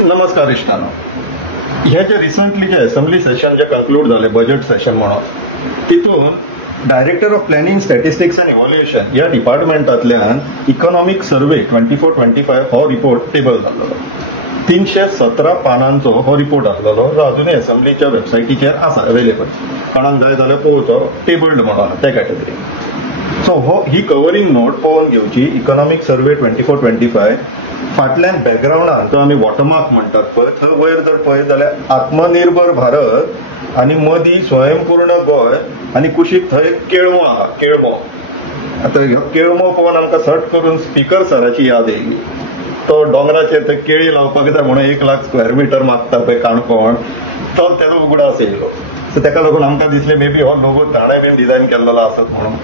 नमस्कार इश्टानो. हे जे रिसंटली जे असेंब्ली सेशन जे कंक्लूड झाले बजेट सेशन म्हणून तितून director of planning statistics and evaluation या डिपार्टमेंटांतल्यान इकॉनॉमिक सर्वे 24-25 हो रिपोर्ट टेबल जाल्लो. 317 पानांचो हो रिपोर्ट आसलेलो जो अजूनय असेंब्लीच्या वेबसायटीचेर आसा अवेलेबल. कोणाक जाय जाल्यार पळोवचो. टेबल्ड म्हणून त्या कॅटेगरी. सो ही कवरिंग नोट पळोवन घेवची. इकॉनॉमिक सर्वे 24-25 फाटल्यान बॅकग्राउंडान तो आमी वॉटरमार्क म्हणटात पळय थंय वयर जर पळयत जाल्यार आत्मनिर्भर भारत आनी मदीं स्वयंपूर्ण गोंय आनी कुशीक थंय केळमो आहा. केळमो. आतां ह्यो केळमो पळोवन आमकां सट करून स्पीकर सराची याद येयली. तो दोंगराचेर थंय केळी लावपाक जाय म्हणून 1 लाख स्क्वेअर मीटर मागता पळय काणकोण तो तेजो उगडास येयलो. सो ताका लागून आमकां दिसलें मे बी हो लोगो ताणें बीन डिझायन केल्लो आसत म्हणून.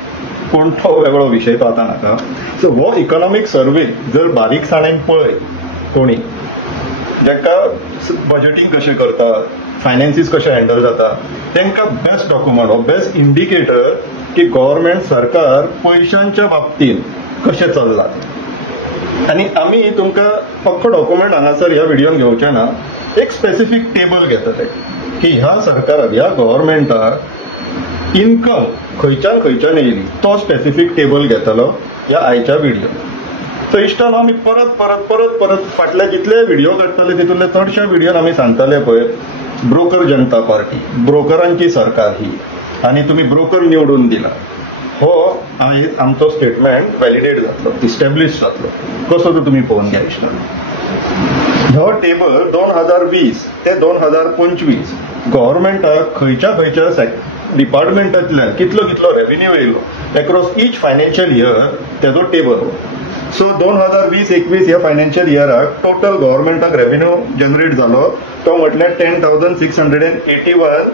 पूण तो वेगळो विशय तो आतां नाका. सो हो इकॉनॉमिक सर्वे जर बारीकसाणेन पळय कोणी जांकां बजेटींग कशें करतात फायनान्सीस कशें हँडल जाता तांकां बेस्ट डॉक्युमेंट हो बेस्ट इंडिकेटर की गव्हर्नमेंट सरकार पयशांच्या बाबतींत कशें चल्लां. आनी आमी तुमकां पक्को डॉक्युमेंट हांगासर ह्या व्हिडिओन घेवचे ना. एक स्पेसिफीक टेबल घेतले की ह्या सरकाराक ह्या गव्हर्नमेंटाक इन्कम खंयच्यान येयली तो स्पेसिफीक टेबल घेतलो ह्या आयच्या व्हिडिओ. तर इश्टानो आमी परत फाटले जितले व्हिडिओ करतले तितूंतले चडशे व्हिडिओन आमी सांगतले पळय ब्रोकर जनता पार्टी ब्रोकरांची सरकार ही आनी तुमी ब्रोकर निवडून दिला. हो आयज आमचो स्टेटमेंट व्हॅलिडेट जातलो इस्टॅब्लिश जातलो. कसो तो तुमी पळोवन घ्या इश्टानो. हो टेबल 2020 ते 2025 गव्हर्नमेंटाक खंयच्या डिपार्टमेंटांतल्यान कितलो रेव्हेन्यू येयलो अक्रॉस ईच फायनान्शियल इयर तेजो टेबल. सो 2020-21 ह्या फायनान्शियल इयराक टोटल गव्हर्नमेंटाक रेव्हेन्यू जनरेट जालो तो म्हटल्यार 10,681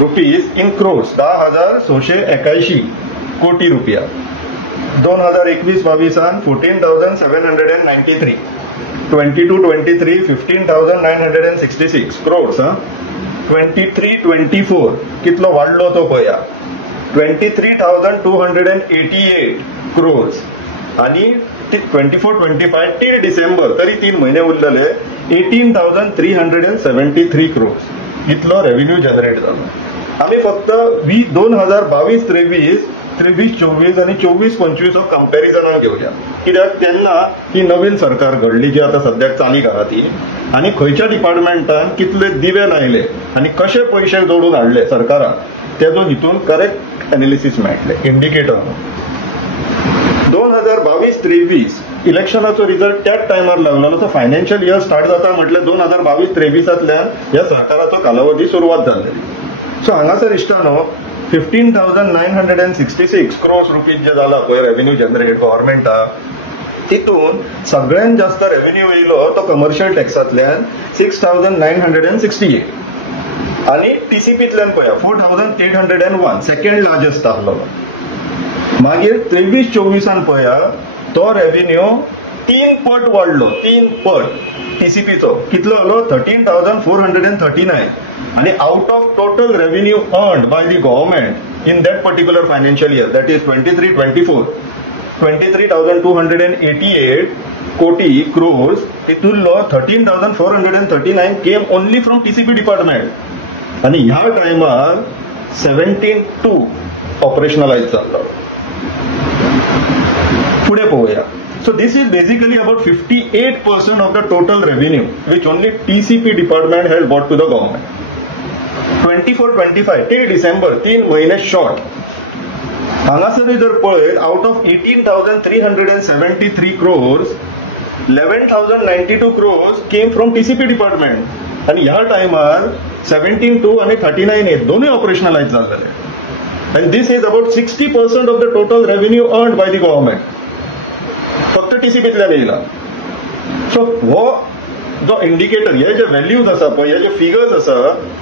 रुपीज इन क्रोर्स 10,681 कोटी रुपया. 2021-22 14,793 22-23 15,966 crores. 23-24 कितलो वाढलो तो पळया 23,288 crores आणि 24-25 टिल डिसेंबर तरी 3 महिने उरलेले 18,373 crores इतलो रेव्हेन्यू जनरेट जालो. आमी फक्त 2022-23 23-24 आणि 24-25 हो कंपॅरिजनाक घेवया. कित्याक तेन्ना ही नवीन सरकार घडली जी आता सद्याक चालीक आहा ती आनी खंयच्या डिपार्टमेंटान कितले दिवे लायले आनी कशे पयशे जोडून हाडले सरकाराक तेजो हितून करेक्ट एनालिसीस मेळटले इंडिकेटर. 2022-23 इलेक्शनाचो रिजल्ट त्याच टायमार लागलो. सो फायनान्शियल इयर स्टार्ट जाता म्हटल्यार 2022-23तल्यान ह्या सरकाराचो कालावधी सुरवात जाल्ली. सो हांगासर इश्टानो 15,966 crores रुपीज जे जाला पळय रेव्हेन्यू जनरेट गव्हर्नमेंटाक तितून सगळ्यात जास्त रेव्हेन्यू येयलो तो कमर्शियल टॅक्सांतल्यान 6,968 आनी टीसीपींतल्यान पळया 4,801 सेकंड लार्जस्ट आहलो. मागीर 23-24 पळया तो रेव्हेन्यू 3 पट वाडलो. 3 पट टीसीपीचो कितलो जालो 13,439 आणि out of total revenue earned by the government in that particular financial year that is 23-24 23,288 कोटी क्रोर्स हितूंतलो 13,439 केम ओनली फ्रॉम टीसीपी डिपार्टमेंट. आणि ह्या टायमार 17-2 ऑपरेशनलाइज जाल्लो. फुडें पळोवया. So this is basically about 58% of the total revenue which only TCP department has brought to the government. 24-25 till December 3 महिने short. हांगासर जर पळयत out of 18,373 crores 11,092 crores came from TCP department. आणि ह्या टायमार 17-2 आणि 39-8 दोन्ही ऑपरेशनलाइज झालेले. And this is about 60% of the total revenue earned by the government. फक्त टीसीपीतल्यान येयला. सो हो जो इंडिकेटर हे जे व्हॅल्यूज आसा पळय हे जे फिगर्स आसा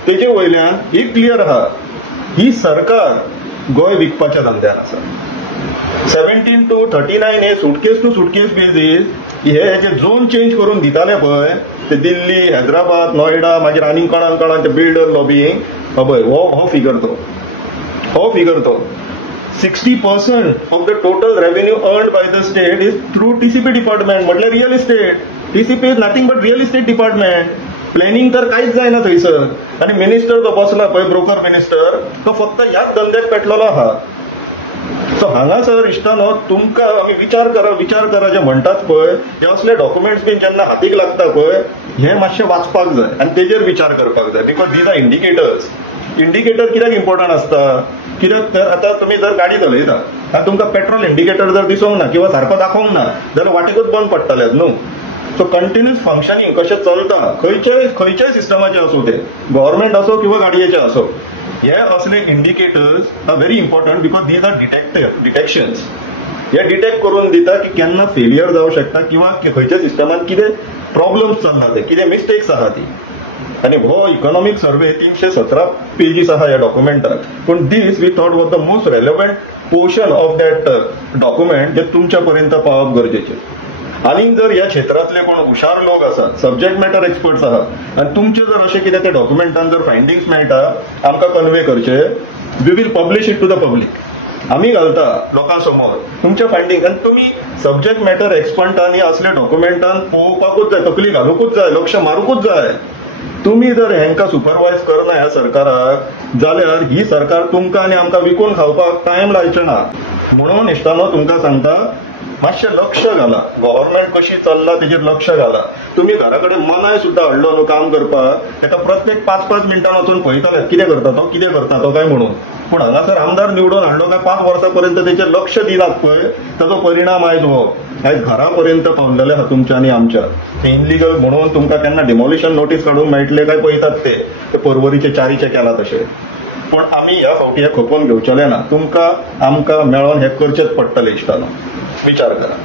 तेजे वयल्यान एक क्लियर आहा ही सरकार गोंय विकपाच्या धंद्यान आसा. 17-2 39 हे सुटकेस टू सुटकेस बेजीस हे जे झोन चेंज करून दिताले पळय ते दिल्ली हैदराबाद नोएडा मागीर आनी कोणाक बिल्डर लॉबींग पळय हो फिगर तो 60% of the total revenue earned by the state is through TCP department. म्हटल्यार real estate TCP is nothing but real estate department. Planning तर काहीच जायना थंयसर. आणि मिनिस्टर जो बसला पळय ब्रोकर मिनिस्टर तो फक्त ह्याच धंद्याक पेटलेलो आहा. सो हांगासर इश्टानो तुमकां आमी विचार करा जे म्हणटात पळय हे असले डॉक्युमेंट्स बीन जेन्ना हातीक लागता पळय हे मातशें वाचपाक जाय आनी तेजेर विचार करपाक जाय. Because these are indicators. Indicator कित्याक इम्पॉर्टंट आसता? कित्याक तर आतां तुमी जर गाडी चलयता आनी तुमकां पेट्रोल इंडिकेटर जर दिसोंक ना किंवा सारको दाखोवंक ना जाल्यार वाटेकूच बंद पडटलेत न्हू. सो कंटिन्युअस फंक्शनिंग कशें चलता खंयच्याय सिस्टमाचें आसूं ते गव्हर्मेंट असो किंवा गाडयेचें असो हे असले indicators are very important because these are detections. हे डिटेक्ट करून दिता की केन्ना फेलियर जावं शकता किंवा खंयच्या सिस्टमान कितें प्रॉब्लम्स चलना ते कितें मिस्टेक्स आहा ती. आणि हो इकॉनॉमिक सर्वे 317 पेजीस आहा ह्या डॉक्युमेंटाक. पूण this we thought was the most relevant portion of that document जे तुमच्या पर्यंत पावप गरजेचें. आनी जर ह्या क्षेत्रातले कोण हुशार लोक आसात सब्जेक्ट मॅटर एक्सपर्ट्स आहात आनी तुमचे जर अशें कितें त्या डॉक्युमेंटान जर फायंडिंग्स मेळटा आमकां कन्वे करचे we will publish it to the public. आमी घालता लोकां समोर तुमचे फायंडिंग आनी तुमी सब्जेक्ट मॅटर एक्सपर्टांनी असले डॉक्युमेंटान पळोवपाकूच जाय तकली घालूंकूच जाय लक्ष मारूंकूच जाय. तुम्ही जर हेंका सुपरवायज करना ह्या सरकाराक जाल्यार ही सरकार तुमकां आनी आमकां विकून खावपाक टायम लायचे ना. म्हणून इश्टानो तुमकां सांगता मातशें लक्ष घाला. गव्हर्नमेंट कशी चल्ला तेजेर लक्ष घाला. तुम्ही घरा कडेन मनाय सुद्दां हाडलो न्हू काम करपाक ताका प्रत्येक 5-5 मिनटां वचून पळयताले कितें करता तो काय म्हणून. पूण हांगासर आमदार निवडून हाडलो काय 5 वर्सां पर्यंत तेचेर लक्ष दिनात पळय ताचो परिणाम आयज हो आयज घरा पर्यंत पावलेले आहा तुमच्या आनी आमच्या. ते इनलिगल म्हणून तुमकां केन्ना डिमॉलिशन नोटीस काडूंक मेळटले काय पळयतात ते परवरीचे 4चे केला तशें. पूण आमी ह्या फावटी हे खपोवन घेवचेले ना. तुमकां आमकां मेळोन हे करचेच पडटले इश्टानो. विचार करा.